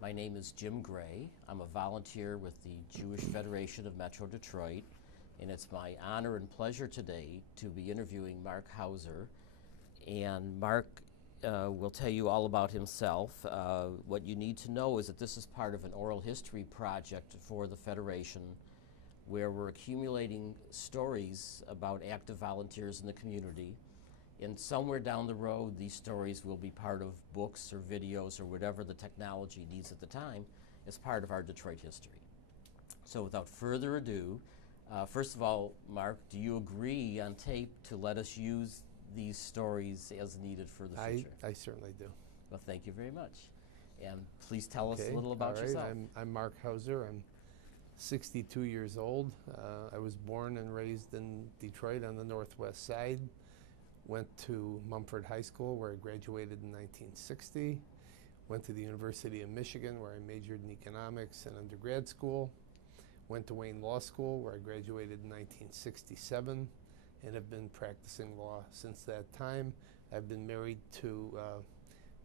My name is Jim Gray. I'm a volunteer with the Jewish Federation of Metro Detroit, and it's my honor and pleasure today to be interviewing Mark Hauser. And Mark will tell you all about himself. What you need to know is that this is part of an oral history project for the Federation, where we're accumulating stories about active volunteers in the community. And somewhere down the road, these stories will be part of books or videos or whatever the technology needs at the time as part of our Detroit history. So without further ado, first of all, Mark, do you agree on tape to let us use these stories as needed for the future? I certainly do. Well, thank you very much. And please tell us a little about yourself. I'm Mark Hauser. I'm 62 years old. I was born and raised in Detroit on the northwest side. Went to Mumford High School, where I graduated in 1960. Went to the University of Michigan, where I majored in economics and undergrad school. Went to Wayne Law School, where I graduated in 1967, and have been practicing law since that time. I've been married to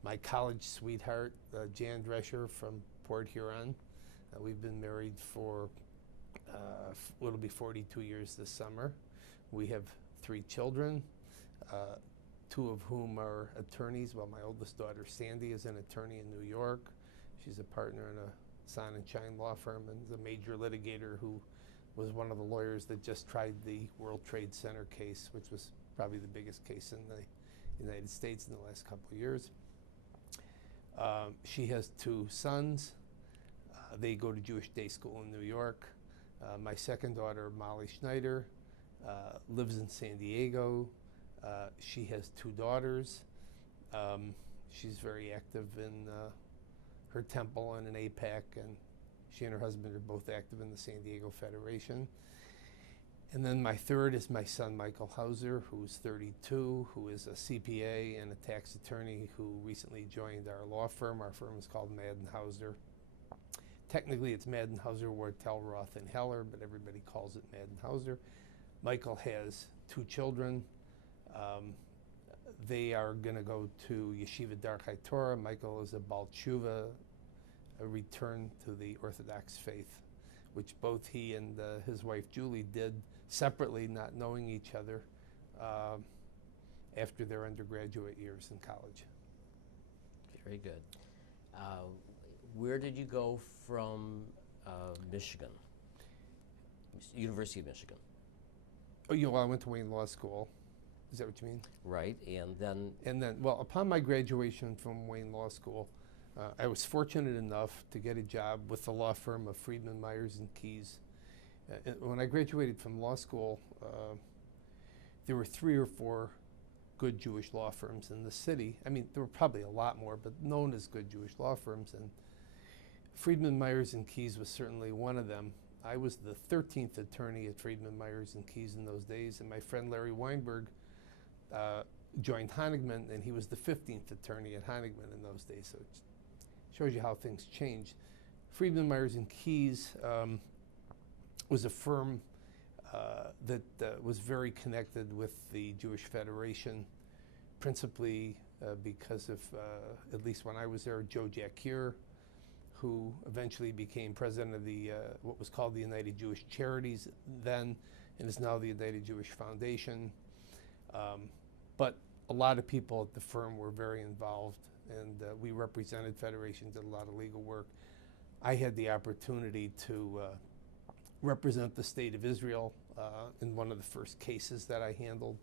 my college sweetheart, Jan Drescher from Port Huron. We've been married for, it'll be 42 years this summer. We have 3 children. 2 of whom are attorneys. Well, my oldest daughter, Sandy, is an attorney in New York. She's a partner in a Sign and Shine law firm and is a major litigator who was one of the lawyers that just tried the World Trade Center case, which was probably the biggest case in the United States in the last couple of years. She has 2 sons. They go to Jewish Day School in New York. My second daughter, Molly Schneider, lives in San Diego. She has 2 daughters. She's very active in her temple and in APAC, and she and her husband are both active in the San Diego Federation. And then my third is my son, Michael Hauser, who's 32, who is a CPA and a tax attorney who recently joined our law firm. Our firm is called Maddin Hauser. Technically, it's Maddin Hauser, Wartell, Roth, and Heller, but everybody calls it Maddin Hauser. Michael has 2 children. They are going to go to Yeshiva Darchai Torah. Michael is a Baal Tshuva, a return to the Orthodox faith, which both he and his wife Julie did separately, not knowing each other, after their undergraduate years in college. Very good. Where did you go from Michigan, University of Michigan? Oh, well, I went to Wayne Law School. Is that what you mean? Right, and then, well, upon my graduation from Wayne Law School, I was fortunate enough to get a job with the law firm of Friedman, Meyers Keys. When I graduated from law school, there were 3 or 4 good Jewish law firms in the city. I mean, there were probably a lot more, but known as good Jewish law firms. And Friedman, Meyers Keys was certainly one of them. I was the 13th attorney at Friedman, Meyers Keys in those days, and my friend Larry Weinberg joined Honigman, and he was the 15th attorney at Honigman in those days. So it shows you how things changed. Friedman, Meyers Keys was a firm that was very connected with the Jewish Federation, principally because of, at least when I was there, Joe Jacquier, who eventually became president of the what was called the United Jewish Charities then, and is now the United Jewish Foundation. But a lot of people at the firm were very involved, and we represented Federation, did a lot of legal work. I had the opportunity to represent the state of Israel in one of the first cases that I handled.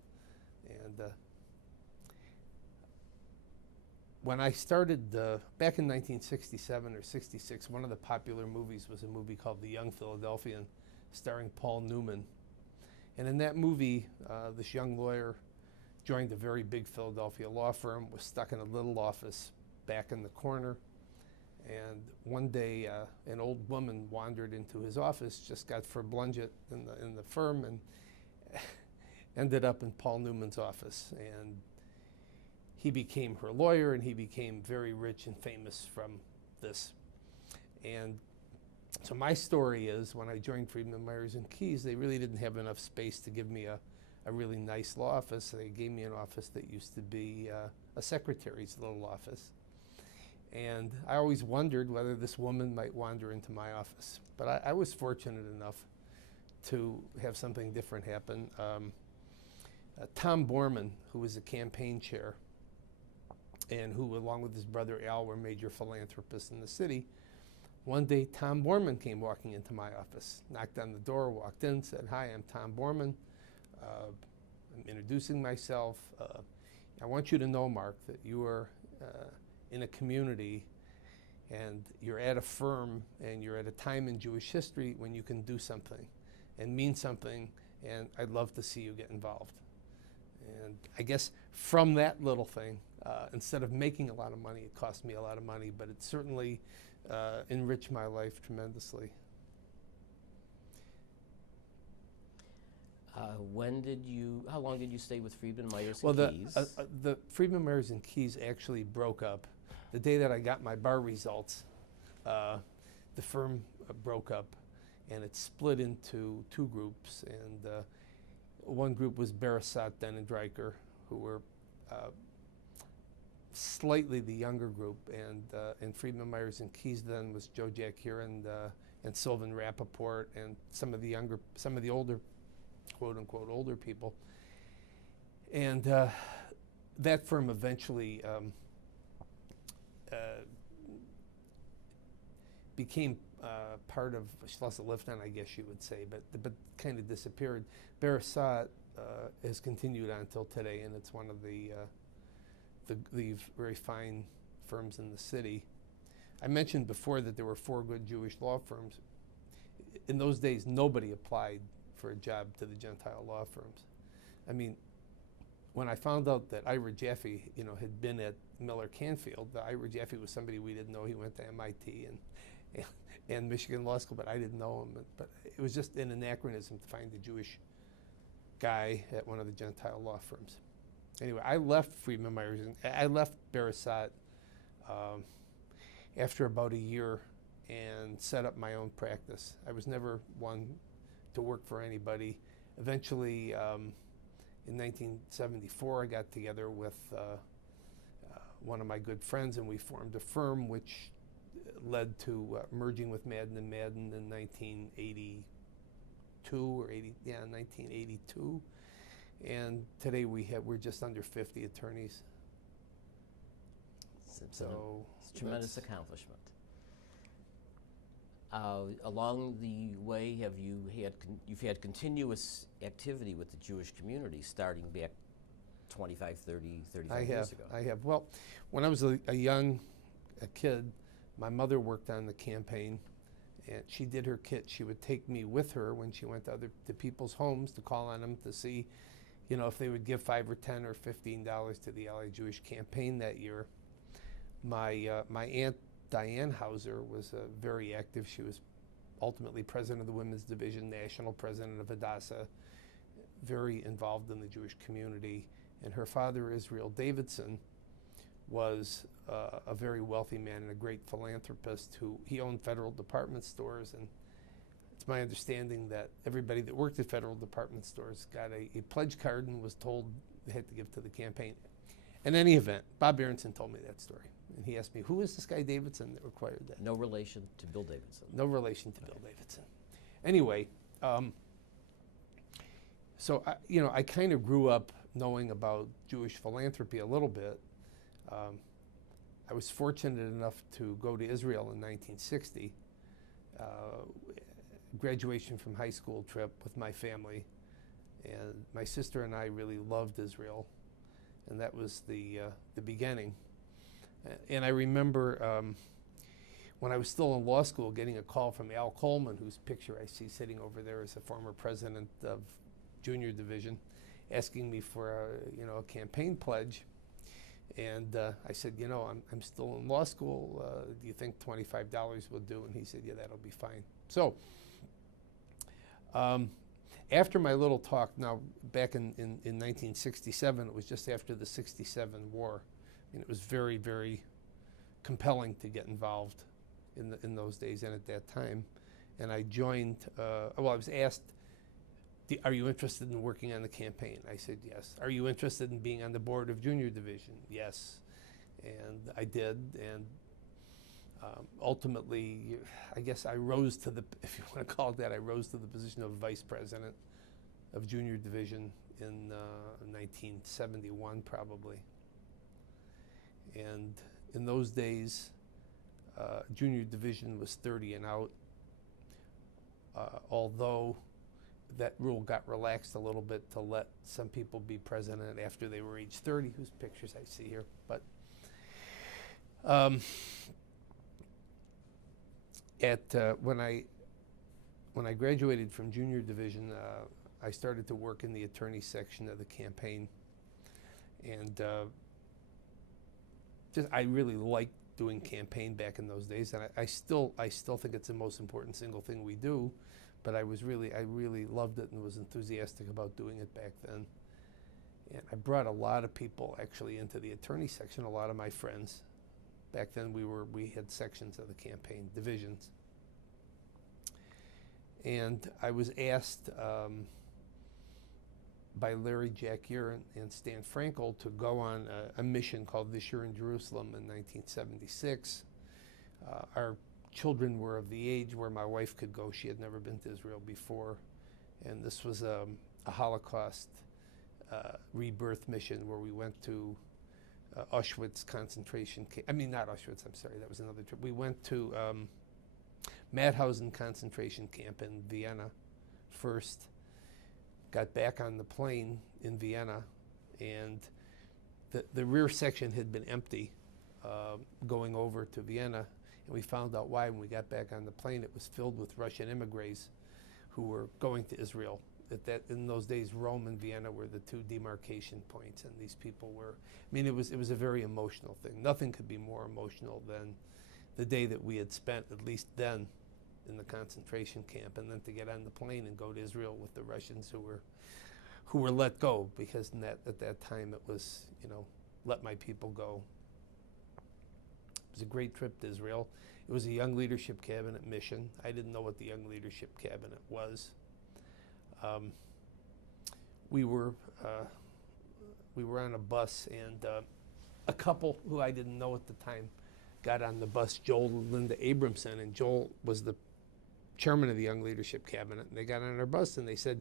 And when I started, back in 1967 or 66, one of the popular movies was a movie called The Young Philadelphian, starring Paul Newman. And in that movie, this young lawyer joined a very big Philadelphia law firm, was stuck in a little office back in the corner. And one day, an old woman wandered into his office, just got verblunget in the firm, and ended up in Paul Newman's office. And he became her lawyer, and he became very rich and famous from this. And so my story is, when I joined Friedman, Meyers Keys, they really didn't have enough space to give me a really nice law office. They gave me an office that used to be a secretary's little office. And I always wondered whether this woman might wander into my office. But I was fortunate enough to have something different happen. Tom Borman, who was a campaign chair, and who, along with his brother Al, were major philanthropists in the city, one day Tom Borman came walking into my office, knocked on the door, walked in, said, "Hi, I'm Tom Borman. I'm introducing myself. I want you to know, Mark, that you are in a community and you're at a firm and you're at a time in Jewish history when you can do something and mean something, and I'd love to see you get involved." And I guess from that little thing, instead of making a lot of money, it cost me a lot of money, but it certainly enriched my life tremendously. How long did you stay with Friedman, Meyers Well, Keys? the Friedman, Meyers and Keys actually broke up. The day that I got my bar results, the firm broke up, and it split into two groups. And one group was Barasat, Den, and Dreiker, who were slightly the younger group, and Friedman, Meyers and Keys then was Joe Jack Huron and Sylvan Rappaport and some of the older, quote unquote, older people. And that firm eventually became part of Schloss Lifton, I guess you would say, but kind of disappeared. Barasat has continued on until today, and it's one of the very fine firms in the city. I mentioned before that there were 4 good Jewish law firms. In those days, nobody applied for a job to the Gentile law firms. I mean, when I found out that Ira Jaffe, had been at Miller Canfield, Ira Jaffe was somebody we didn't know. He went to MIT and Michigan Law School, but I didn't know him. But it was just an anachronism to find a Jewish guy at one of the Gentile law firms. Anyway, I left Friedman, Meyers, I left Barasat after about a year and set up my own practice. I was never one to work for anybody. Eventually, in 1974, I got together with one of my good friends, and we formed a firm which led to merging with Maddin Maddin in 1982 1982. And today we're just under 50 attorneys. It's a tremendous accomplishment. Along the way, you've had continuous activity with the Jewish community starting back 25, 30, 35 years ago. I have. Well, when I was a kid, my mother worked on the campaign, and she did her kit. She would take me with her when she went to people's homes to call on them to see, if they would give $5 or $10 or $15 to the Allied Jewish campaign that year. My aunt Diane Hauser was very active. She was ultimately president of the Women's Division, national president of Hadassah, very involved in the Jewish community. And her father, Israel Davidson, was a very wealthy man and a great philanthropist he owned federal department stores. And it's my understanding that everybody that worked at federal department stores got a pledge card and was told they had to give to the campaign. In any event, Bob Aronson told me that story. And he asked me, who is this guy Davidson that required that? No relation to Bill Davidson. No relation to Bill Davidson. Anyway, so I kind of grew up knowing about Jewish philanthropy a little bit. I was fortunate enough to go to Israel in 1960, graduation from high school trip with my family, and my sister and I really loved Israel, and that was the beginning. And I remember when I was still in law school getting a call from Al Coleman, whose picture I see sitting over there as a former president of Junior Division, asking me for a campaign pledge. And I said, I'm still in law school. Do you think $25 will do? And he said, yeah, that'll be fine. So after my little talk, now back in 1967, it was just after the '67 war. And it was very, very compelling to get involved in those days and at that time. And I joined, I was asked, are you interested in working on the campaign? I said yes. Are you interested in being on the board of Junior Division? Yes. And I did. And Ultimately, I guess I rose to the, if you want to call it that, I rose to the position of vice president of junior division in 1971 probably. And in those days, junior division was 30 and out, although that rule got relaxed a little bit to let some people be president after they were age 30, whose pictures I see here. But when I graduated from junior division, I started to work in the attorney section of the campaign, and I really liked doing campaign back in those days, and I still think it's the most important single thing we do. But I really loved it and was enthusiastic about doing it back then. And I brought a lot of people actually into the attorney section, a lot of my friends. Back then we had sections of the campaign, divisions. And I was asked by Larry Jack Ure and Stan Frankel to go on a mission called This Year in Jerusalem in 1976. Our children were of the age where my wife could go. She had never been to Israel before. And this was a Holocaust rebirth mission where we went to Auschwitz concentration camp. I mean, not Auschwitz, I'm sorry, that was another trip. We went to Mauthausen concentration camp in Vienna first, got back on the plane in Vienna, and the rear section had been empty going over to Vienna. And we found out why when we got back on the plane. It was filled with Russian immigrants who were going to Israel. In those days, Rome and Vienna were the two demarcation points, and these people were, I mean, it was a very emotional thing. Nothing could be more emotional than the day that we had spent, at least then, in the concentration camp, and then to get on the plane and go to Israel with the Russians who were let go, because at that time it was, let my people go. It was a great trip to Israel. It was a Young Leadership Cabinet mission. I didn't know what the Young Leadership Cabinet was. We were on a bus, and a couple who I didn't know at the time got on the bus, Joel and Linda Abramson, and Joel was the chairman of the Young Leadership Cabinet, and they got on our bus and they said,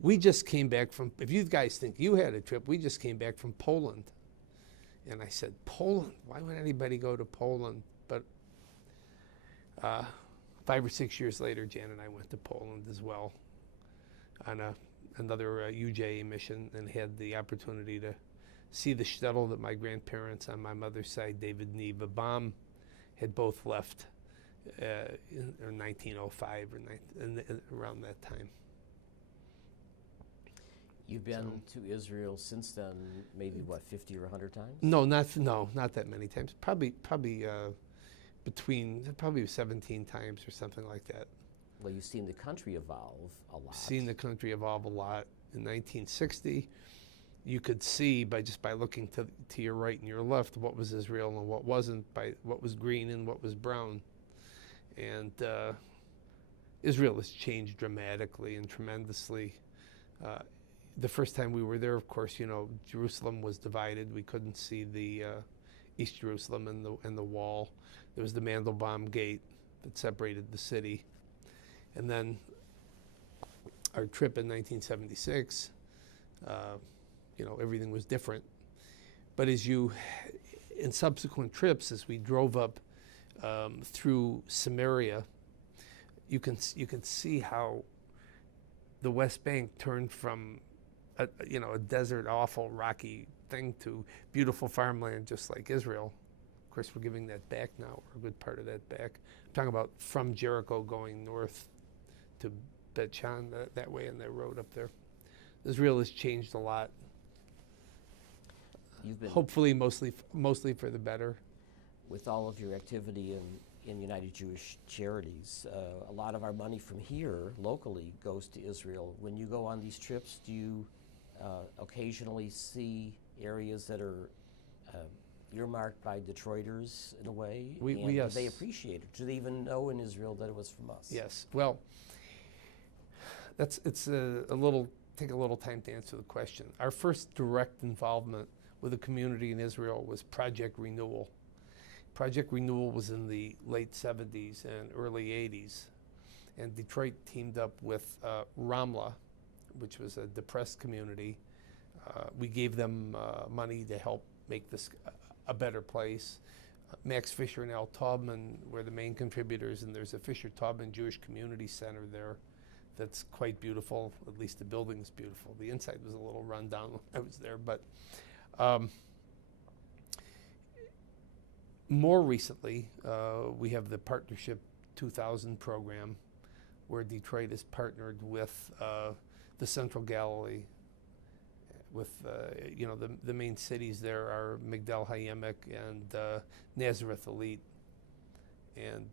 we just came back from, if you guys think you had a trip, we just came back from Poland. And I said, Poland? Why would anybody go to Poland? But 5 or 6 years later, Jan and I went to Poland as well on another UJA mission, and had the opportunity to see the shtetl that my grandparents on my mother's side, David and Eva Baum, had both left in 1905 or around that time. You've been to Israel since then, maybe what, 50 or 100 times? No, not that many times. Probably 17 times or something like that. Well, you've seen the country evolve a lot. Seen the country evolve a lot. In 1960, you could see by looking to your right and your left what was Israel and what wasn't, by what was green and what was brown. And Israel has changed dramatically and tremendously. The first time we were there, of course, Jerusalem was divided. We couldn't see the East Jerusalem and the wall. There was the Mandelbaum Gate that separated the city. And then our trip in 1976, everything was different. But in subsequent trips, as we drove up through Samaria, you can see how the West Bank turned from a desert, awful, rocky thing to beautiful farmland, just like Israel. Of course, we're giving that back now, or a good part of that back. I'm talking about from Jericho going north to Bet Shan, that way, on that road up there. Israel has changed a lot. You've been hopefully mostly for the better. With all of your activity in United Jewish Charities, a lot of our money from here locally goes to Israel. When you go on these trips, do you occasionally see areas that are earmarked by Detroiters in a way? Yes. Do they appreciate it? Do they even know in Israel that it was from us? Yes. Well, take a little time to answer the question. Our first direct involvement with the community in Israel was Project Renewal. Project Renewal was in the late 70s and early 80s, and Detroit teamed up with Ramla, which was a depressed community. We gave them money to help make this a better place. Max Fisher and Al Taubman were the main contributors, and there's a Fisher-Taubman Jewish Community Center there that's quite beautiful. At least the building is beautiful. The inside was a little run down when I was there, but more recently, we have the Partnership 2000 program, where Detroit is partnered with the Central Galilee. With the main cities there are Migdal HaYemek and Nazareth Elite, and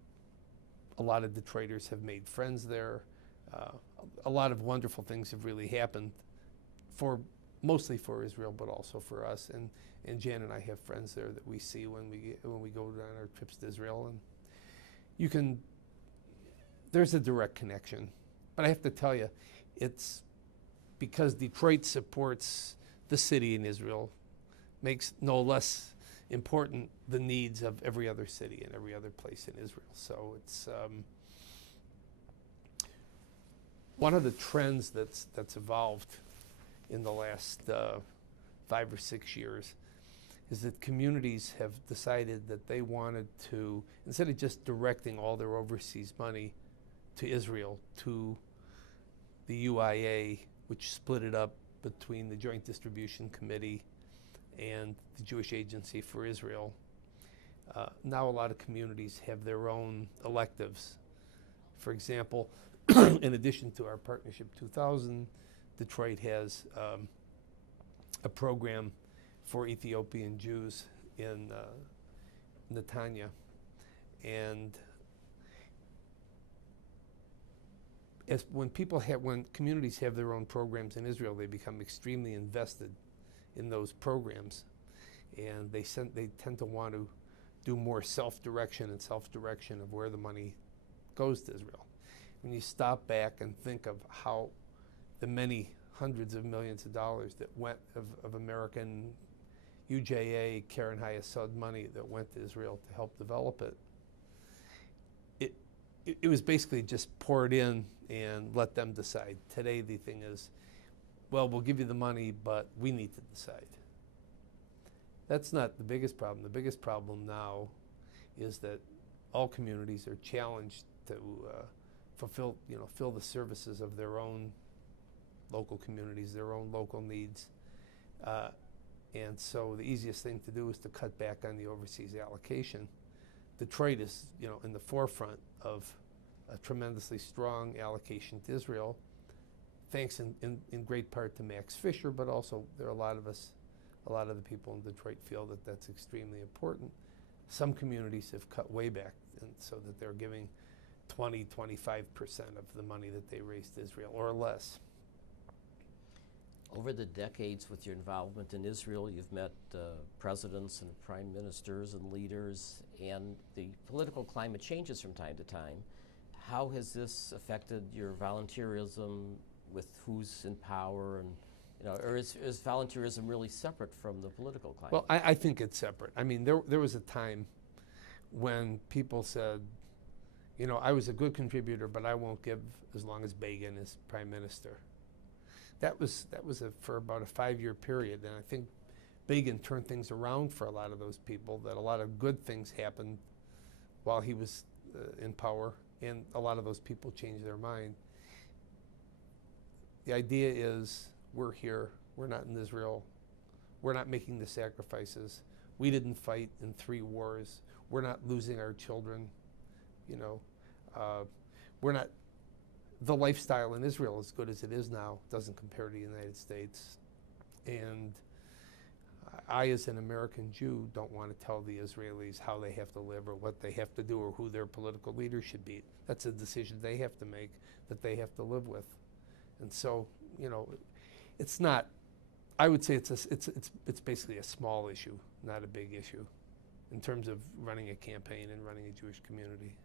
a lot of Detroiters have made friends there. A lot of wonderful things have really happened, mostly for Israel, but also for us. And Jan and I have friends there that we see when we go on our trips to Israel, and there's a direct connection. But I have to tell you, it's because Detroit supports the city in Israel, makes no less important the needs of every other city and every other place in Israel. So it's one of the trends that's evolved in the last 5 or 6 years is that communities have decided that they wanted to, instead of just directing all their overseas money to Israel, to the UIA, which split it up between the Joint Distribution Committee and the Jewish Agency for Israel. Now a lot of communities have their own electives. For example, in addition to our Partnership 2000, Detroit has a program for Ethiopian Jews in Netanya. And when communities have their own programs in Israel, they become extremely invested in those programs, and they tend to want to do more self-direction of where the money goes to Israel. When you stop back and think of how the many hundreds of millions of dollars that went of American UJA, Karen Hayesod money that went to Israel to help develop it, it was basically just poured in and let them decide. Today the thing is, well, we'll give you the money, but we need to decide. That's not the biggest problem. The biggest problem now is that all communities are challenged to fill the services of their own local communities, their own local needs. And so the easiest thing to do is to cut back on the overseas allocation. Detroit is, in the forefront of a tremendously strong allocation to Israel, thanks in great part to Max Fisher, but also there are a lot of the people in Detroit feel that that's extremely important. Some communities have cut way back, and so that they're giving 20-25% of the money that they raised to Israel, or less. Over the decades with your involvement in Israel, you've met presidents and prime ministers and leaders, and the political climate changes from time to time. How has this affected your volunteerism with who's in power, and or is volunteerism really separate from the political climate? Well, I think it's separate. I mean, there was a time when people said, I was a good contributor, but I won't give as long as Begin is prime minister. That was for about a 5-year period, and I think Begin turned things around for a lot of those people, that a lot of good things happened while he was in power, and a lot of those people changed their mind. The idea is, we're here, we're not in Israel, we're not making the sacrifices, we didn't fight in 3 wars, we're not losing our children, we're not, the lifestyle in Israel, as good as it is now, doesn't compare to the United States. And I, as an American Jew, don't want to tell the Israelis how they have to live or what they have to do or who their political leader should be. That's a decision they have to make, that they have to live with. And so, it's not, I would say it's basically a small issue, not a big issue, in terms of running a campaign and running a Jewish community.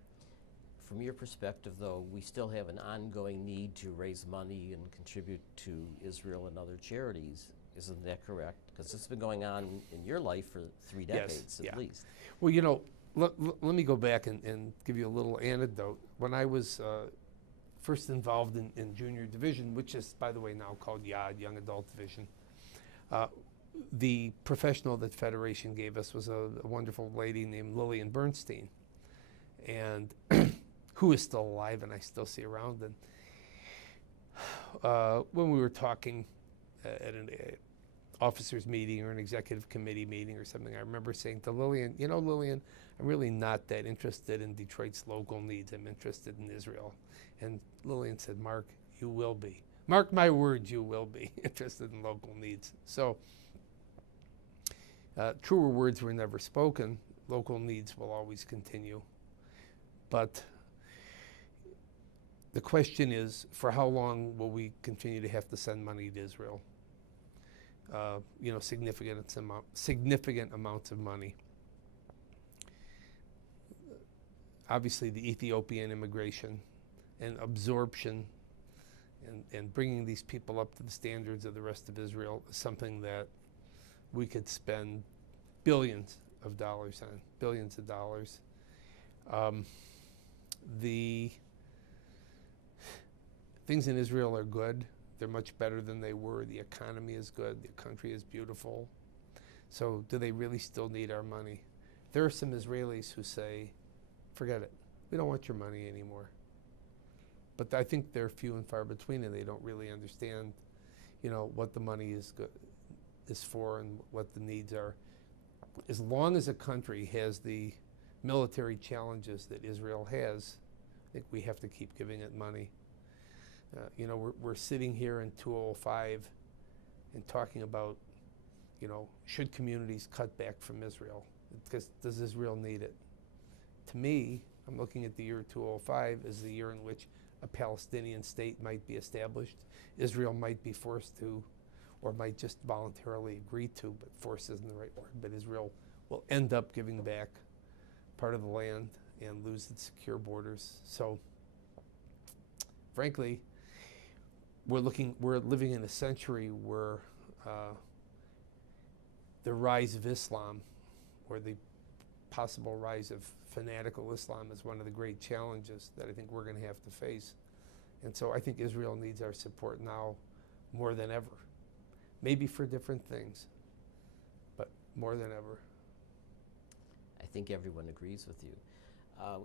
From your perspective, though, we still have an ongoing need to raise money and contribute to Israel and other charities. Isn't that correct? Because it's been going on in your life for 3 decades, yes, at least. Well, let me go back and give you a little anecdote. When I was first involved in junior division, which is, by the way, now called YAD, Young Adult Division, the professional that Federation gave us was a wonderful lady named Lillian Bernstein, and who is still alive and I still see around. And when we were talking at an officers meeting or an executive committee meeting or something, I remember saying to Lillian, you know, Lillian, I'm really not that interested in Detroit's local needs. I'm interested in Israel. And Lillian said, Mark, you will be. Mark my words, you will be interested in local needs. So truer words were never spoken. Local needs will always continue. But the question is, for how long will we continue to have to send money to Israel? You know, significant amounts of money. Obviously, the Ethiopian immigration and absorption and bringing these people up to the standards of the rest of Israel is something that we could spend billions of dollars on, billions of dollars. The things in Israel are good. They're much better than they were. The economy is good. The country is beautiful. So do they really still need our money? There are some Israelis who say, forget it. We don't want your money anymore. But I think they're few and far between, and they don't really understand, you know, what the money is for and what the needs are. As long as a country has the military challenges that Israel has, I think we have to keep giving it money. You know, we're sitting here in 2005 and talking about, you know, should communities cut back from Israel? Because does Israel need it? To me, I'm looking at the year 2005 as the year in which a Palestinian state might be established. Israel might be forced to, or might just voluntarily agree to, but force isn't the right word, but Israel will end up giving back part of the land and lose its secure borders. So, frankly, we're living in a century where the rise of Islam, or the possible rise of fanatical Islam, is one of the great challenges that I think we're going to have to face. And so I think Israel needs our support now more than ever. Maybe for different things, but more than ever. I think everyone agrees with you.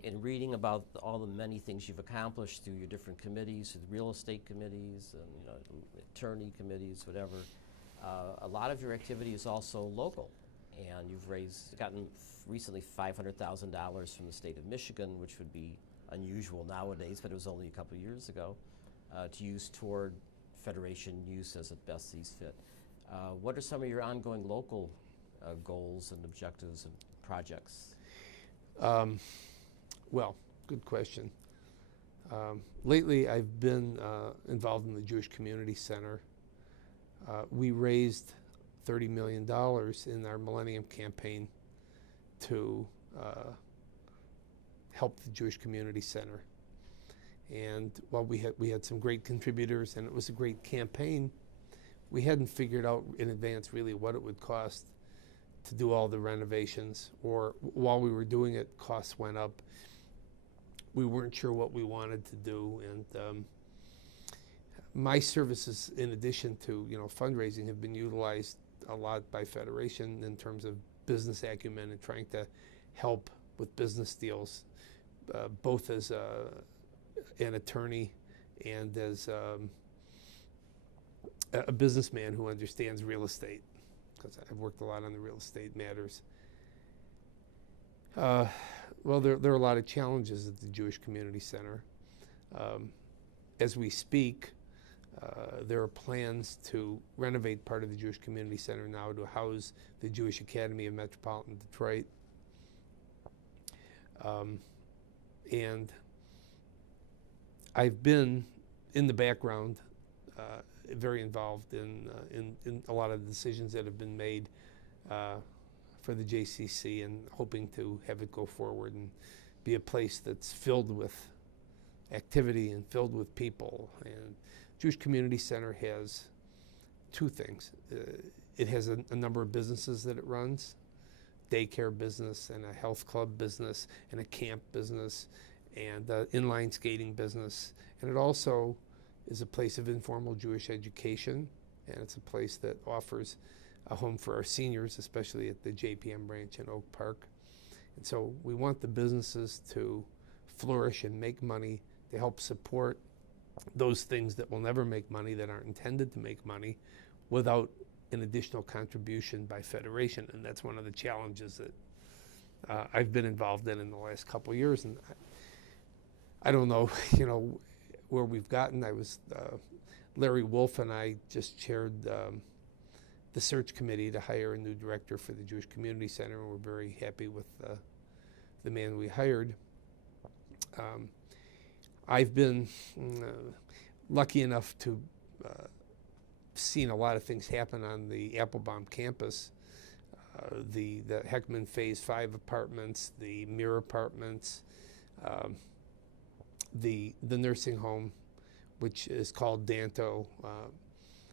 In reading about all the many things you've accomplished through your different committees, through the real estate committees, and you know, attorney committees, whatever, a lot of your activity is also local, and you've gotten recently $500,000 from the state of Michigan, which would be unusual nowadays, but it was only a couple of years ago, to use toward Federation use as it best sees fit. What are some of your ongoing local goals and objectives and projects? Well, good question. Lately, I've been involved in the Jewish Community Center. We raised $30 million in our Millennium Campaign to help the Jewish Community Center. And while we had some great contributors and it was a great campaign, we hadn't figured out in advance really what it would cost to do all the renovations, or while we were doing it, costs went up. We weren't sure what we wanted to do, and my services, in addition to fundraising, have been utilized a lot by Federation in terms of business acumen and trying to help with business deals, both as an attorney and as a businessman who understands real estate, because I've worked a lot on the real estate matters. Well, there are a lot of challenges at the Jewish Community Center. As we speak, there are plans to renovate part of the Jewish Community Center now to house the Jewish Academy of Metropolitan Detroit. And I've been in the background, very involved in a lot of the decisions that have been made for the JCC, and hoping to have it go forward and be a place that's filled with activity and filled with people. And Jewish Community Center has two things. It has a number of businesses that it runs daycare business and a health club business and a camp business and inline skating business. And it also is a place of informal Jewish education, and it's a place that offers a home for our seniors, especially at the JPM branch in Oak Park. And so we want the businesses to flourish and make money to help support those things that will never make money, that aren't intended to make money, without an additional contribution by Federation. And that's one of the challenges that I've been involved in the last couple of years. And I don't know, where we've gotten. I was, Larry Wolf and I just chaired the search committee to hire a new director for the Jewish Community Center, and we're very happy with the man we hired. I've been lucky enough to seen a lot of things happen on the Applebaum campus. The Heckman Phase 5 apartments, the Mirror apartments, the nursing home, which is called Danto.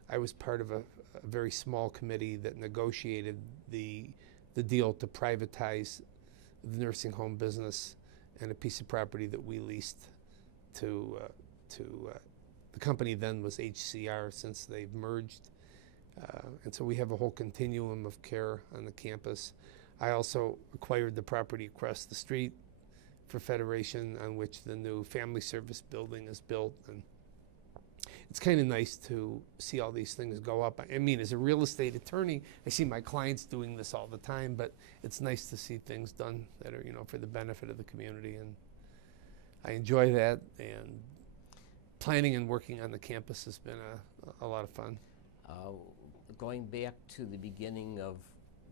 I was part of a very small committee that negotiated the deal to privatize the nursing home business and a piece of property that we leased to the company then was HCR, since they've merged. And so we have a whole continuum of care on the campus. I also acquired the property across the street for Federation, on which the new family service building is built. And it's kind of nice to see all these things go up. I mean, as a real estate attorney, I see my clients doing this all the time, but it's nice to see things done that are, for the benefit of the community. And I enjoy that, and planning and working on the campus has been a lot of fun. Going back to the beginning of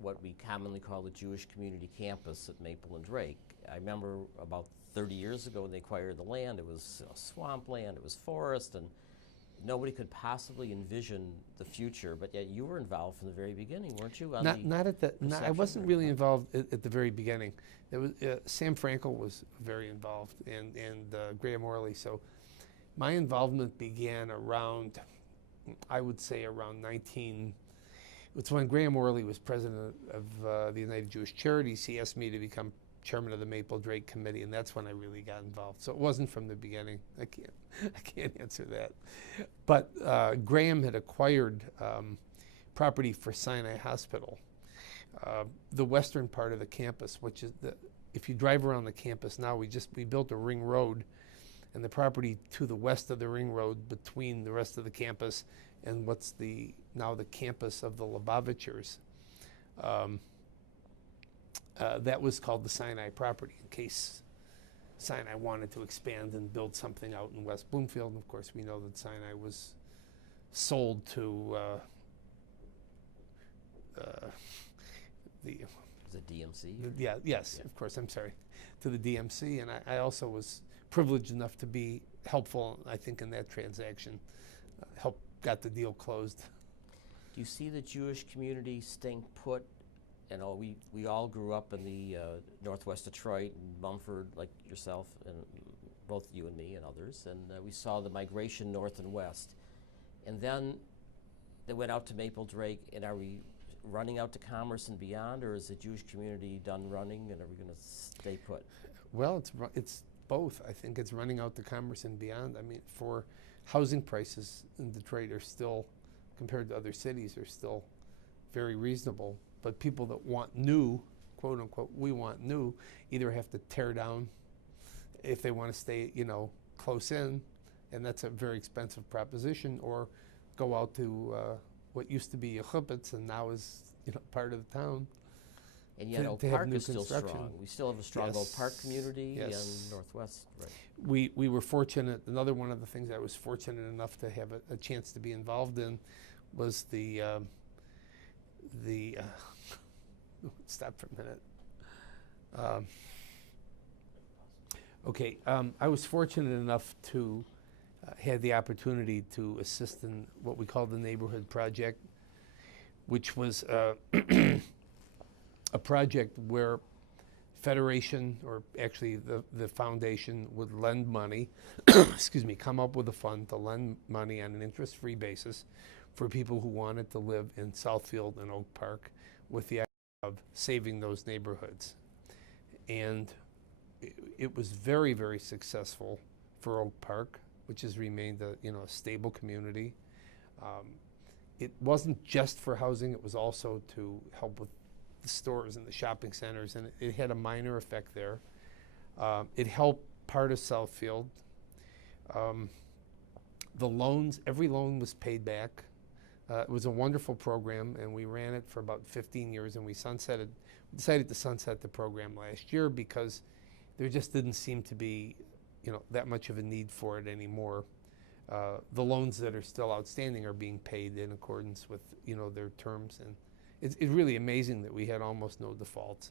what we commonly call the Jewish Community Campus at Maple and Drake, I remember about 30 years ago when they acquired the land, it was swampland, it was forest, and nobody could possibly envision the future, but yet you were involved from the very beginning, weren't you? I wasn't really involved at the very beginning. There was, Sam Frankel was very involved, and Graham Orley. So my involvement began around, I would say around it's when Graham Orley was president of the United Jewish Charities. He asked me to become chairman of the Maple Drake Committee, and that's when I really got involved. So it wasn't from the beginning. I can't answer that. But Graham had acquired property for Sinai Hospital, the western part of the campus, which is if you drive around the campus now, we built a ring road, and the property to the west of the ring road between the rest of the campus and what's now the campus of the Lubavitchers. That was called the Sinai property, in case Sinai wanted to expand and build something out in West Bloomfield. And of course, we know that Sinai was sold to the DMC? Yes, of course, I'm sorry, to the DMC. And I also was privileged enough to be helpful, I think, in that transaction. Got the deal closed. Do you see the Jewish community staying put? We all grew up in the northwest Detroit and Mumford, like yourself, and both you and me and others, and we saw the migration north and west. And then they went out to Maple Drake, and are we running out to Commerce and beyond, or is the Jewish community done running, and are we going to stay put? Well, it's both. I think it's running out to Commerce and beyond. I mean, for housing prices in Detroit are still, compared to other cities, are still very reasonable. But people that want new, quote unquote, we want new, either have to tear down if they want to stay, close in, and that's a very expensive proposition, or go out to what used to be a chuppetz and now is, part of the town. And yet Oak Park is still strong. We still have a strong Oak Park community in Northwest. Right. We were fortunate. Another one of the things I was fortunate enough to have a chance to be involved in was the stop for a minute. I was fortunate enough to had the opportunity to assist in what we call the Neighborhood Project, which was a project where Federation, or actually the foundation, would lend money, come up with a fund to lend money on an interest-free basis for people who wanted to live in Southfield and Oak Park, with the of saving those neighborhoods. And it was very, very successful for Oak Park, which has remained a stable community. It wasn't just for housing, it was also to help with the stores and the shopping centers, and it had a minor effect there. It helped part of Southfield. The loans, every loan was paid back. It was a wonderful program, and we ran it for about 15 years, and we decided to sunset the program last year because there just didn't seem to be that much of a need for it anymore. The loans that are still outstanding are being paid in accordance with their terms, and it's really amazing that we had almost no defaults.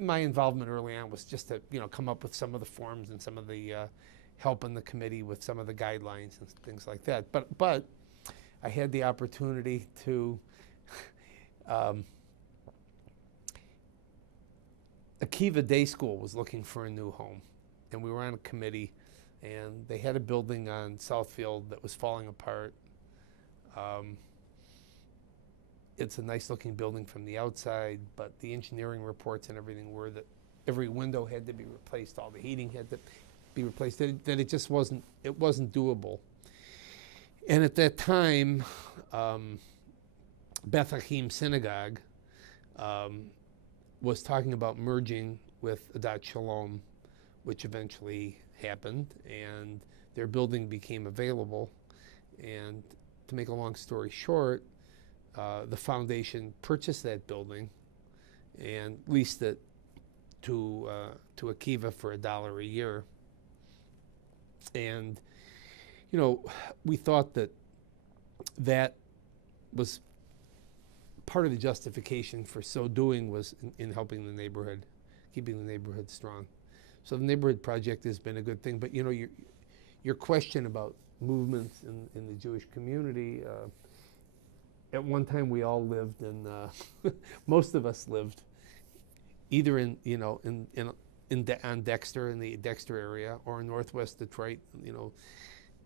My involvement early on was just to come up with some of the forms and some of the help in the committee with some of the guidelines and things like that. But I had the opportunity to Kiva Day School was looking for a new home, and we were on a committee, and they had a building on Southfield that was falling apart. It's a nice looking building from the outside, but the engineering reports and everything were that every window had to be replaced, all the heating had to be replaced, that it just wasn't doable. And at that time, Beth Hakim Synagogue was talking about merging with Adat Shalom, which eventually happened, and their building became available. And to make a long story short, the foundation purchased that building and leased it to Akiva for $1 a year. And we thought that was part of the justification for so doing was in helping the neighborhood, keeping the neighborhood strong. So the neighborhood project has been a good thing. But your question about movements in the Jewish community, at one time we all lived in, most of us lived either on Dexter, in the Dexter area, or in Northwest Detroit,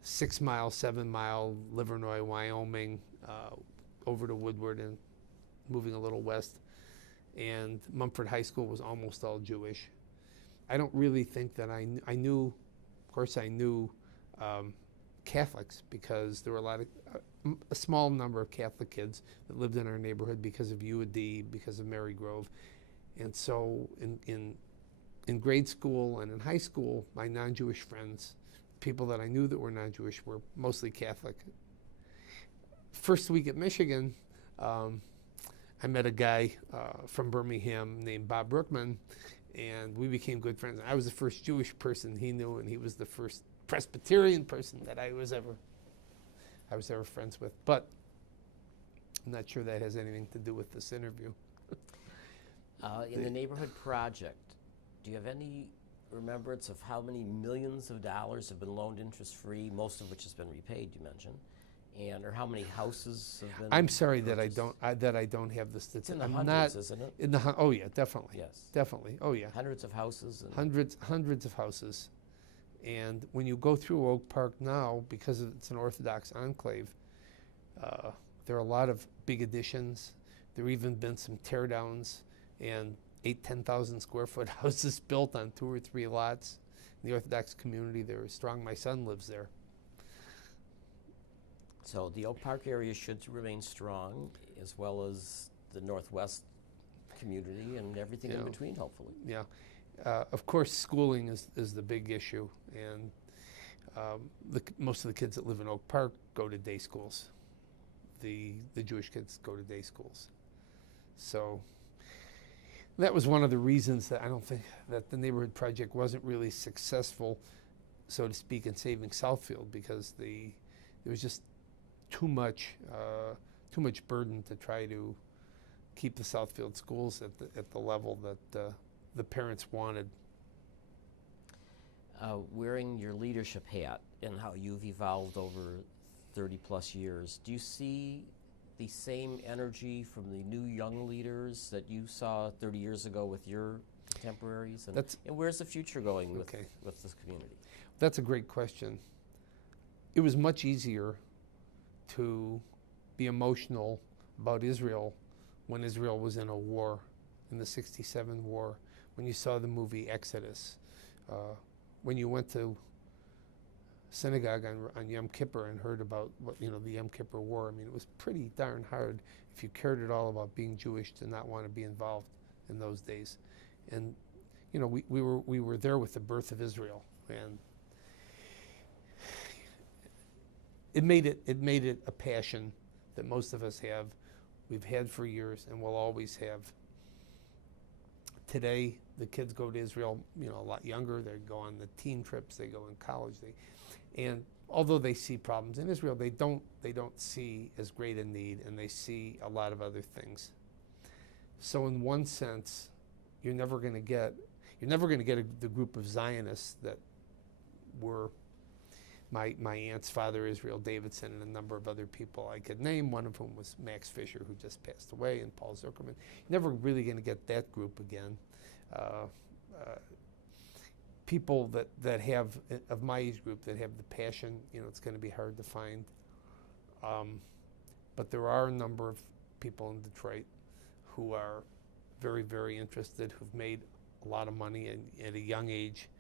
6 mile, 7 mile, Livernois, Wyoming, over to Woodward and moving a little west. And Mumford High School was almost all Jewish. I don't really think that I knew, of course I knew Catholics, because there were a small number of Catholic kids that lived in our neighborhood because of UAD, because of Mary Grove. And so in grade school and in high school, my non-Jewish friends, people that I knew that were non-Jewish, were mostly Catholic. First week at Michigan, I met a guy from Birmingham named Bob Brookman, and we became good friends. I was the first Jewish person he knew, and he was the first Presbyterian person that I was ever friends with. But I'm not sure that has anything to do with this interview. In the neighborhood project, do you have any remembrance of how many millions of dollars have been loaned interest-free, most of which has been repaid, you mentioned, or how many houses have been I'm sorry purchased? that I don't have the statistics. It's in the hundreds, isn't it? Oh yeah, definitely. Yes. Definitely. Oh yeah. Hundreds of houses. And Hundreds of houses. And when you go through Oak Park now, because it's an Orthodox enclave, there are a lot of big additions. There have even been some tear downs and 10,000 square foot houses built on 2 or 3 lots. In the Orthodox community, they're strong. My son lives there. so the Oak Park area should remain strong, as well as the Northwest community and everything in between, hopefully. Yeah. Of course, schooling is the big issue, and most of the kids that live in Oak Park go to day schools. The Jewish kids go to day schools. So that was one of the reasons that I don't think that the neighborhood project wasn't really successful, so to speak, in saving Southfield, because there was just too much burden to try to keep the Southfield schools at the level that the parents wanted. Wearing your leadership hat and how you've evolved over 30 plus years, do you see the same energy from the new young leaders that you saw 30 years ago with your contemporaries? And where's the future going with this community? That's a great question. It was much easier to be emotional about Israel when Israel was in a war in the '67 war, when you saw the movie Exodus, when you went to synagogue on Yom Kippur and heard about what, the Yom Kippur War. I mean, it was pretty darn hard if you cared at all about being Jewish to not want to be involved in those days. And we were there with the birth of Israel, and it made it a passion that most of us have. We've had for years and will always have. Today, the kids go to Israel, a lot younger. They go on the teen trips. They go in college. And although they see problems in Israel, they don't see as great a need, and they see a lot of other things. So in one sense, you're never going to get the group of Zionists that were my aunt's father, Israel Davidson, and a number of other people I could name, one of whom was Max Fisher, who just passed away, and Paul Zuckerman. You're never really going to get that group again. People that have, of my age group, that have the passion, it's going to be hard to find. But there are a number of people in Detroit who are very, very interested, who've made a lot of money at a young age,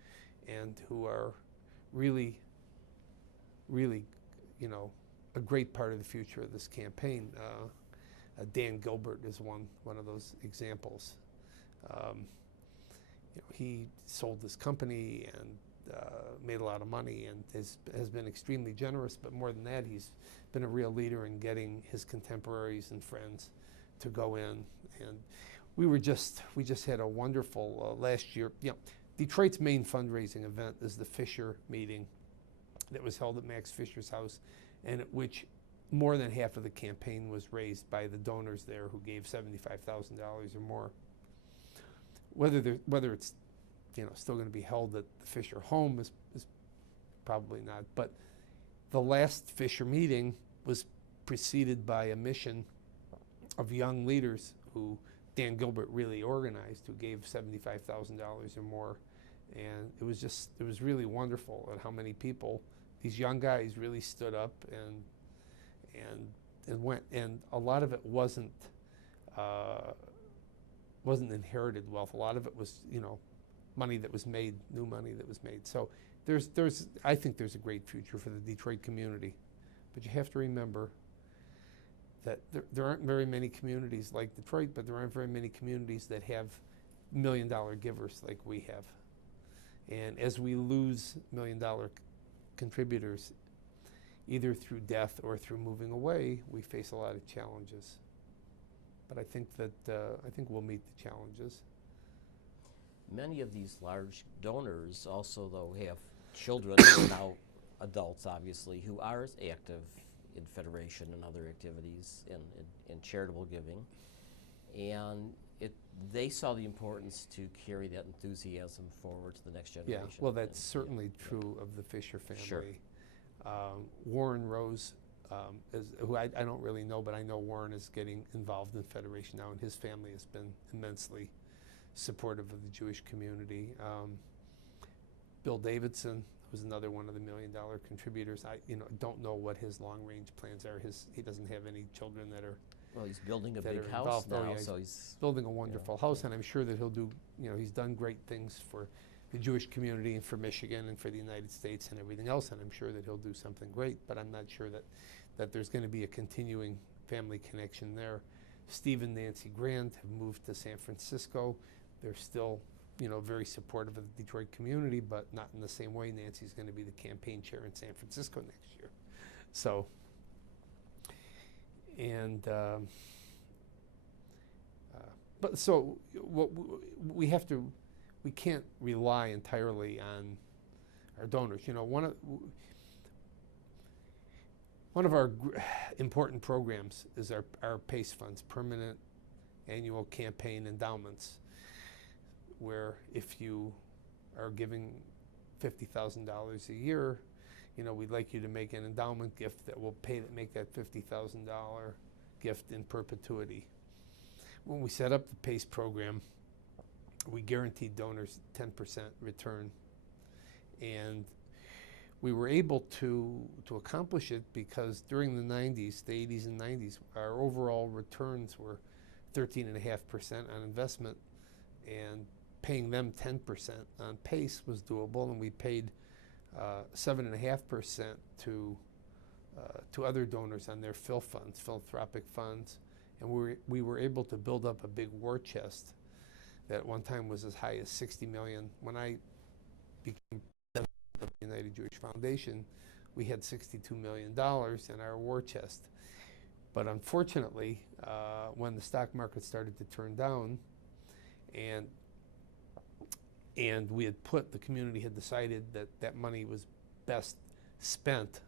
and who are really, really, a great part of the future of this campaign. Dan Gilbert is one of those examples. He sold his company and made a lot of money, and has been extremely generous. But more than that, he's been a real leader in getting his contemporaries and friends to go in. And we just had a wonderful last year. Detroit's main fundraising event is the Fisher meeting that was held at Max Fisher's house, and at which more than half of the campaign was raised by the donors there, who gave $75,000 or more. Whether it's still going to be held at the Fisher home is probably not. But the last Fisher meeting was preceded by a mission of young leaders who Dan Gilbert really organized, who gave $75,000 or more. And it was really wonderful at how many people, these young guys, really stood up and went. And a lot of it wasn't inherited wealth. A lot of it was, money that was made, new money that was made. So I think there's a great future for the Detroit community. But you have to remember that there aren't very many communities like Detroit, but there aren't very many communities that have $1 million givers like we have. And as we lose $1 million contributors, either through death or through moving away, we face a lot of challenges. But I think we'll meet the challenges. Many of these large donors also, though, have children who are now adults, obviously, who are active in Federation and other activities in charitable giving. And they saw the importance to carry that enthusiasm forward to the next generation. Yeah, well, that's certainly true of the Fisher family. Sure. Warren Rose, who I don't really know, but I know Warren is getting involved in Federation now, and his family has been immensely supportive of the Jewish community. Bill Davidson, who's another one of the $1 million contributors, I don't know what his long-range plans are. He doesn't have any children that are. Well, he's building a big house now, so he's building a wonderful house, and I'm sure that he'll do. He's done great things for the Jewish community and for Michigan and for the United States and everything else, and I'm sure that he'll do something great. But I'm not sure that there's going to be a continuing family connection there. Steve and Nancy Grand have moved to San Francisco. They're still, very supportive of the Detroit community, but not in the same way. Nancy's going to be the campaign chair in San Francisco next year. So, and but so what we can't rely entirely on our donors. One of our important programs is our PACE funds, permanent annual campaign endowments, where if you are giving $50,000 a year, we'd like you to make an endowment gift that will make that $50,000 gift in perpetuity. When we set up the PACE program, we guaranteed donors 10% return, and we were able to accomplish it because during the 90s, the 80s and 90s, our overall returns were 13.5% on investment, and paying them 10% on PACE was doable, and we paid 7.5% to other donors on their philanthropic funds, and we were able to build up a big war chest that at one time was as high as 60 million. When I became president of the United Jewish Foundation, we had $62 million in our war chest. But unfortunately, when the stock market started to turn down, and we had the community had decided that that money was best spent,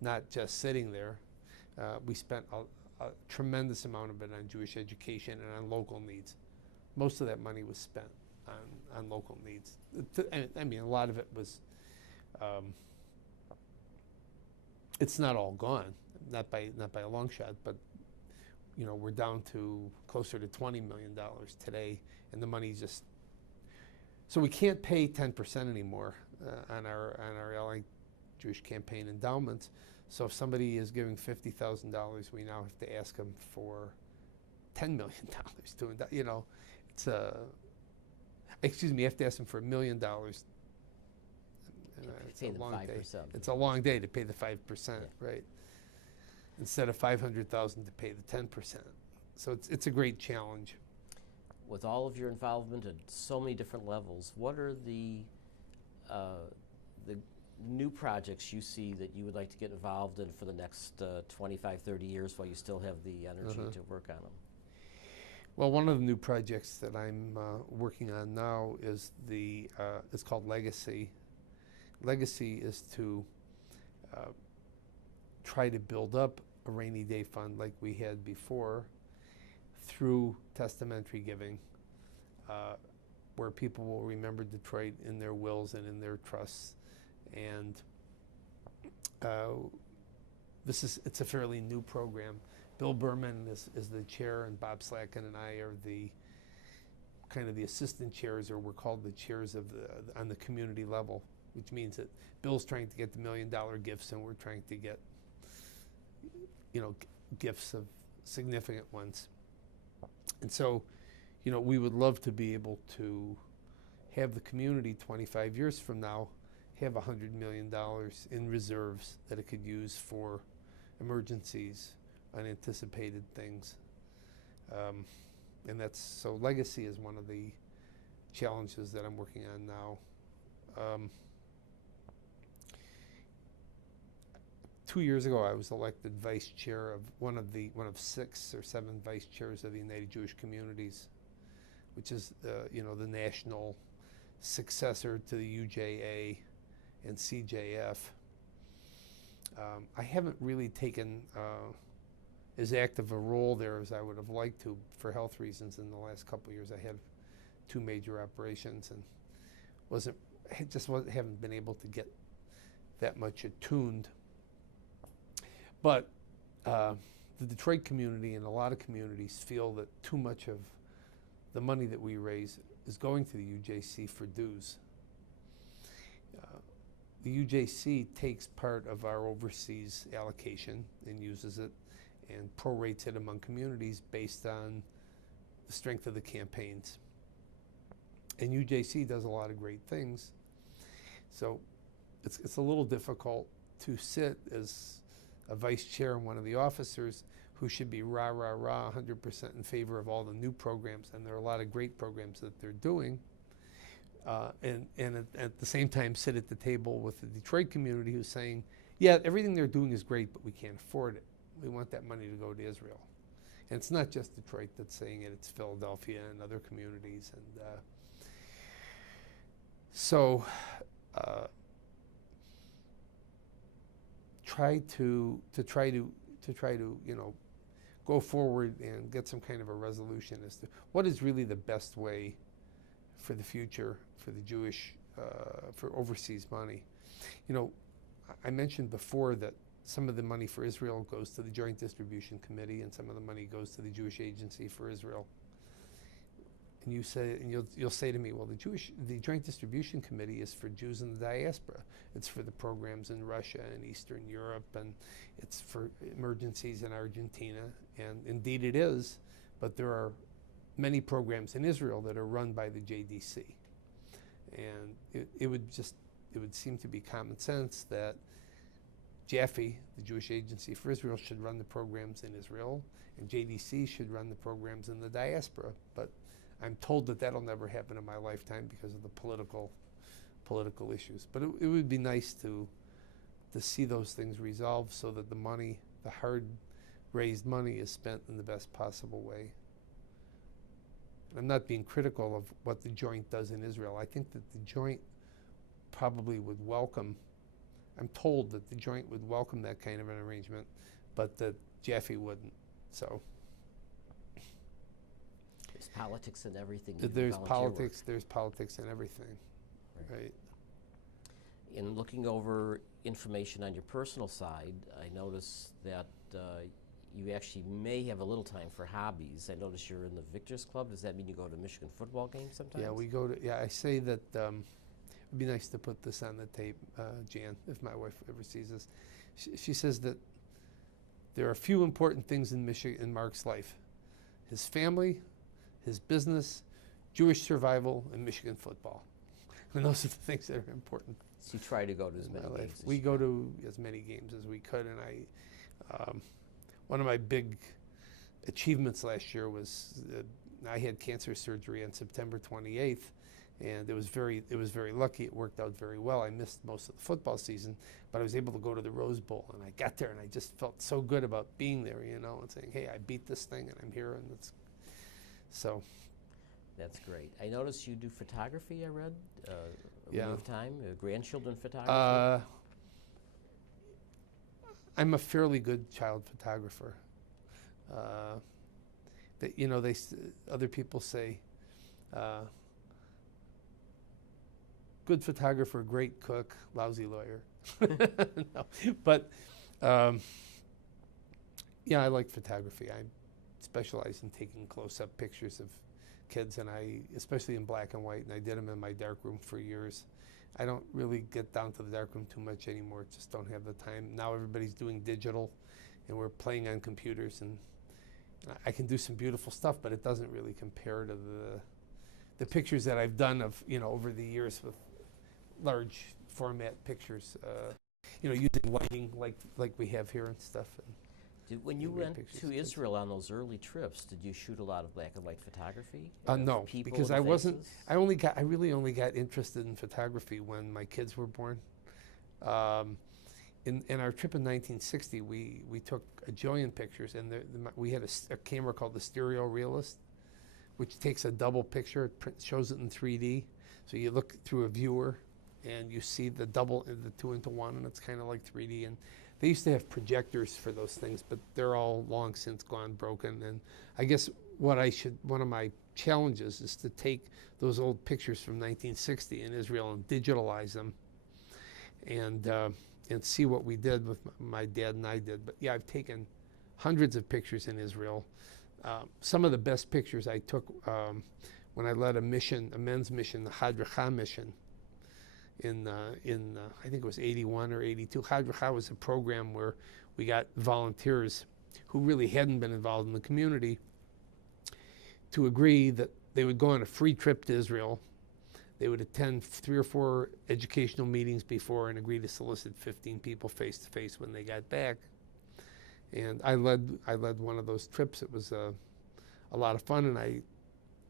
not just sitting there, we spent a tremendous amount of it on Jewish education and on local needs. Most of that money was spent on local needs. I mean, a lot of it was, it's not all gone, not by a long shot, but you know, we're down to closer to $20 million today, and the money's just, so we can't pay 10% anymore on our LA Jewish campaign endowments. So if somebody is giving $50,000, we now have to ask them for $10 million to endow. You know, it's excuse me, you have to ask them for $1 million. It's a long day. It's a long day to pay the 5%, right? Instead of $500,000 to pay the 10%. So it's a great challenge. With all of your involvement at so many different levels, what are the new projects you see that you would like to get involved in for the next 25, 30 years while you still have the energy to work on them? Well, one of the new projects that I'm working on now is it's called Legacy. Legacy is to try to build up a rainy day fund like we had before through testamentary giving, where people will remember Detroit in their wills and in their trusts. And it's a fairly new program. Bill Berman is the chair, and Bob Slatkin and I are the kind of the assistant chairs, or we're called the chairs of on the community level, which means that Bill's trying to get the $1 million gifts, and we're trying to get, you know, gifts of significant ones. And so, you know, we would love to be able to have the community 25 years from now have $100 million in reserves that it could use for emergencies, unanticipated things. And so Legacy is one of the challenges that I'm working on now. 2 years ago, I was elected vice chair of one of 6 or 7 vice chairs of the United Jewish Communities, which is you know, the national successor to the UJA and CJF. I haven't really taken as active a role there as I would have liked to for health reasons. In the last couple of years, I had 2 major operations and haven't been able to get that much attuned. But the Detroit community and a lot of communities feel that too much of the money that we raise is going to the UJC for dues. The UJC takes part of our overseas allocation and uses it and prorates it among communities based on the strength of the campaigns. And UJC does a lot of great things. So it's a little difficult to sit as a vice chair and one of the officers who should be 100% in favor of all the new programs, and there are a lot of great programs that they're doing, and at the same time sit at the table with the Detroit community who's saying, yeah, everything they're doing is great, but we can't afford it. We want that money to go to Israel. And it's not just Detroit that's saying it, it's Philadelphia and other communities. And so try to you know, go forward and get some kind of a resolution as to what is really the best way for the future for the Jewish for overseas money. You know, I mentioned before that some of the money for Israel goes to the Joint Distribution Committee, and some of the money goes to the Jewish Agency for Israel. And you say, and you'll say to me, well, the Joint Distribution Committee is for Jews in the diaspora. It's for the programs in Russia and Eastern Europe, and it's for emergencies in Argentina. And indeed it is, but there are many programs in Israel that are run by the JDC. And it would seem to be common sense that Jaffe, the Jewish Agency for Israel, should run the programs in Israel, and JDC should run the programs in the diaspora. But I'm told that that'll never happen in my lifetime because of the political issues. But it would be nice to see those things resolved so that the money, the hard-raised money, is spent in the best possible way. I'm not being critical of what the Joint does in Israel. I think that the Joint probably would welcome, I'm told that the Joint would welcome that kind of an arrangement, but that Jaffe wouldn't. So there's politics in everything. There's politics in everything, right? In looking over information on your personal side, I noticed that you actually may have a little time for hobbies. I notice you're in the Victors Club. Does that mean you go to Michigan football games sometimes? Yeah, we go to, I say that it'd be nice to put this on the tape, Jan, if my wife ever sees this. She says that there are a few important things in Mark's life: his family, his business, Jewish survival, and Michigan football. And those are the things that are important. So you try to go to as many games as we you go can. to as many games as we could, and one of my big achievements last year was I had cancer surgery on September 28th, and it was very lucky. It worked out very well. I missed most of the football season, but I was able to go to the Rose Bowl, and I got there, and I just felt so good about being there, you know, and saying, hey, I beat this thing, and I'm here, and it's so. That's great. I noticed you do photography, I read. When Yeah. you have time, grandchildren photography? I'm a fairly good child photographer. That, you know, other people say, good photographer, great cook, lousy lawyer. No. But yeah, I like photography. I specialize in taking close-up pictures of kids, and especially in black and white, and I did them in my darkroom for years. I don't really get down to the darkroom too much anymore. Just don't have the time. Now everybody's doing digital, and we're playing on computers, and I can do some beautiful stuff, but it doesn't really compare to the pictures that I've done of, you know, over the years with large format pictures, you know, using lighting like we have here and stuff. When you great went pictures to of kids. Israel on those early trips, did you shoot a lot of black and white photography? No, People because and I wasn't. faces? I really only got interested in photography when my kids were born. In our trip in 1960, we took a jillion pictures, and we had a camera called the Stereo Realist, which takes a double picture. It shows it in 3D, so you look through a viewer, and you see the 2-into-1, and it's kind of like 3D. And they used to have projectors for those things, but they're all long since gone broken. And I guess one of my challenges is to take those old pictures from 1960 in Israel and digitalize them, and see what we did with my dad and I did. But yeah, I've taken hundreds of pictures in Israel. Some of the best pictures I took when I led a men's mission, the Hadracha mission, in I think it was 81 or 82. Hadracha was a program where we got volunteers who really hadn't been involved in the community to agree that they would go on a free trip to Israel. They would attend 3 or 4 educational meetings before and agree to solicit 15 people face to face when they got back. And I led one of those trips. It was a lot of fun, and I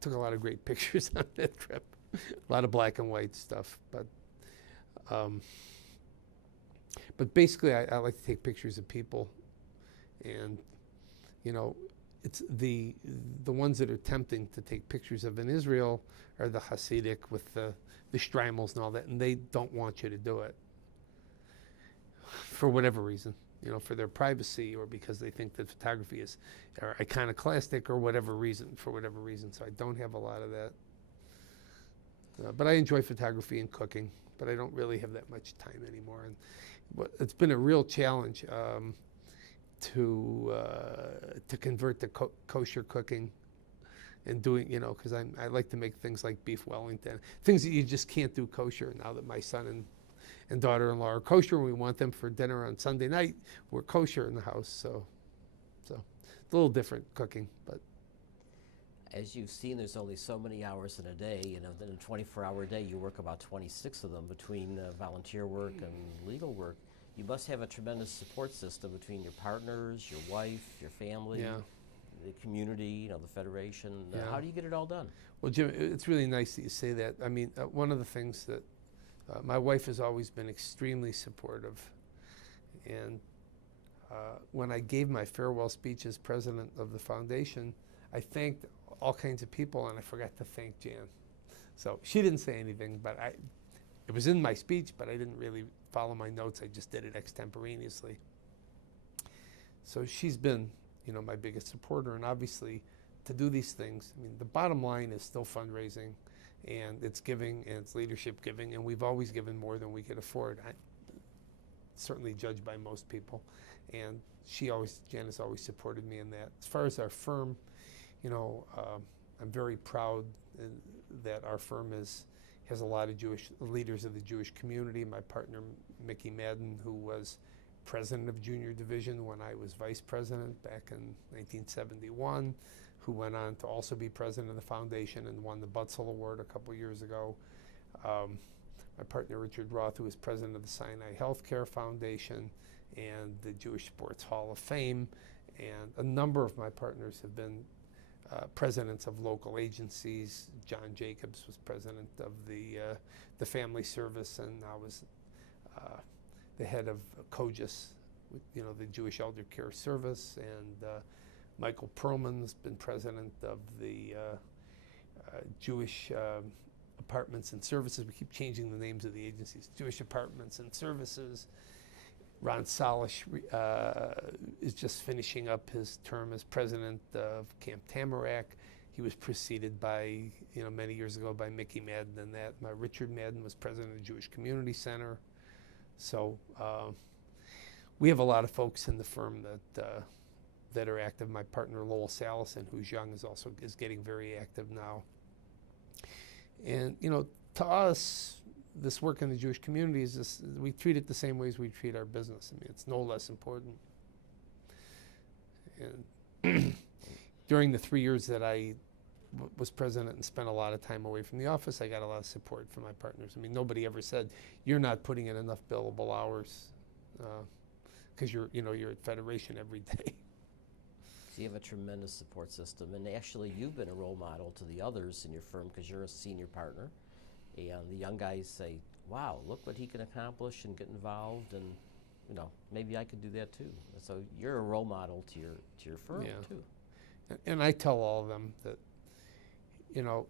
took a lot of great pictures on that trip. A lot of black and white stuff, but basically I like to take pictures of people, and you know, it's the ones that are tempting to take pictures of in Israel are the Hasidic with the Streimels and all that, and they don't want you to do it for whatever reason, you know, for their privacy or because they think that photography is iconoclastic or whatever reason, so I don't have a lot of that. But I enjoy photography and cooking, but I don't really have that much time anymore. And it's been a real challenge to convert to kosher cooking and doing, you know, because I like to make things like beef Wellington, things that you just can't do kosher. Now that my son and daughter-in-law are kosher, and we want them for dinner on Sunday night, we're kosher in the house. So it's a little different cooking, but. As you've seen, there's only so many hours in a day. You know, in a 24-hour day, you work about 26 of them between volunteer work and legal work. You must have a tremendous support system between your partners, your wife, your family, Yeah. the community, you know, the federation. Yeah. How do you get it all done? Well, Jim, it's really nice that you say that. I mean, one of the things that my wife has always been extremely supportive. And when I gave my farewell speech as president of the foundation, I thanked all kinds of people, and I forgot to thank Jan. So she didn't say anything, but it was in my speech, but I didn't really follow my notes. I just did it extemporaneously. So she's been, you know, my biggest supporter, and obviously to do these things, I mean, the bottom line is still fundraising, and it's giving, and it's leadership giving, and we've always given more than we could afford. Certainly judged by most people, and Jan has always supported me in that. As far as our firm, you know, I'm very proud that our firm has a lot of Jewish leaders of the Jewish community. My partner, Maddin Maddin, who was president of Junior Division when I was vice president back in 1971, who went on to also be president of the foundation and won the Butzel Award a couple years ago. My partner, Richard Roth, who is president of the Sinai Healthcare Foundation and the Jewish Sports Hall of Fame. And a number of my partners have been presidents of local agencies. John Jacobs was president of the Family Service, and I was the head of COGIS, you know, the Jewish Elder Care Service. And Michael Perlman's been president of the Jewish Apartments and Services. We keep changing the names of the agencies. Jewish Apartments and Services. Ron Solish is just finishing up his term as president of Camp Tamarack. He was preceded by, you know, many years ago by Maddin Maddin, and that. My Richard Maddin was president of the Jewish Community Center. So we have a lot of folks in the firm that are active. My partner Lowell Salison, who's young, is getting very active now. And, you know, to us, this work in the Jewish community is just, we treat it the same way as we treat our business. I mean, it's no less important. And during the 3 years that I was president and spent a lot of time away from the office, I got a lot of support from my partners. I mean, nobody ever said, you're not putting in enough billable hours because you're at Federation every day. So you have a tremendous support system, and actually you've been a role model to the others in your firm because you're a senior partner, and the young guys say, wow, look what he can accomplish and get involved, and you know, maybe I could do that too. So you're a role model to your firm too. And I tell all of them that, you know,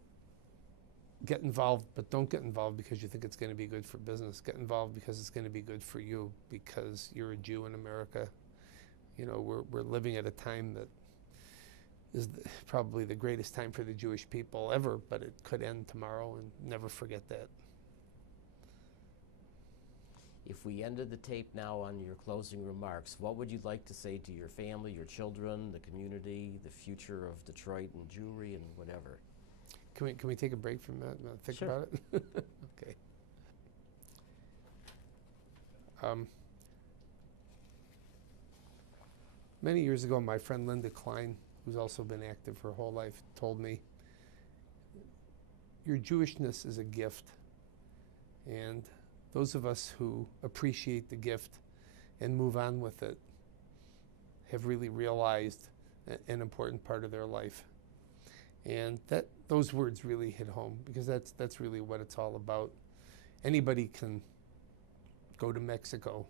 get involved, but don't get involved because you think it's going to be good for business. Get involved because it's going to be good for you, because you're a Jew in America. You know, we're living at a time that is probably the greatest time for the Jewish people ever, but it could end tomorrow, and never forget that. If we ended the tape now on your closing remarks, what would you like to say to your family, your children, the community, the future of Detroit and Jewry and whatever? Can we take a break from that and think Sure. about it? Okay. Many years ago, my friend Linda Klein, who's also been active her whole life, told me, your Jewishness is a gift, and those of us who appreciate the gift and move on with it have really realized an important part of their life. And those words really hit home, because that's really what it's all about. Anybody can go to Mexico,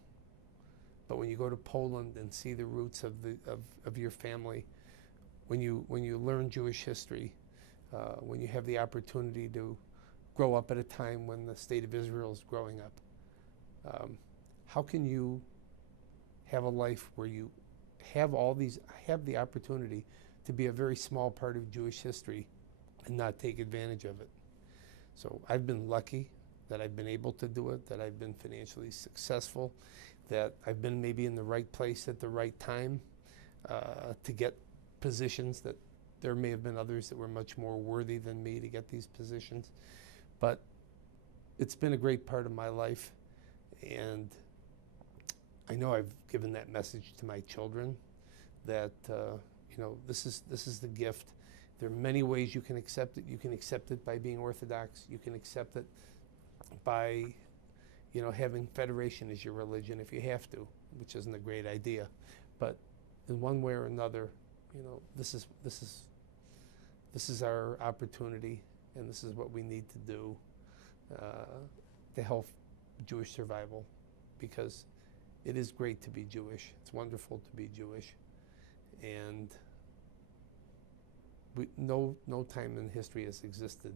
but when you go to Poland and see the roots of your family, when you learn Jewish history, when you have the opportunity to grow up at a time when the state of Israel is growing up, how can you have a life where you have the opportunity to be a very small part of Jewish history and not take advantage of it? So I've been lucky that I've been able to do it, that I've been financially successful, that I've been maybe in the right place at the right time to get positions that there may have been others that were much more worthy than me to get these positions. But it's been a great part of my life, and I know I've given that message to my children, that you know, this is the gift, There are many ways you can accept it. You can accept it by being Orthodox. You can accept it by, you know, having federation as your religion if you have to, which isn't a great idea. But in one way or another, you know, this is our opportunity, and this is what we need to do to help Jewish survival, because it is great to be Jewish. It's wonderful to be Jewish, and no time in history has existed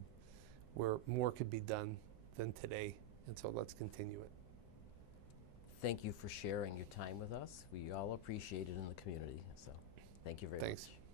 where more could be done than today, and so let's continue it. Thank you for sharing your time with us. We all appreciate it in the community, so thank you very Thanks. much.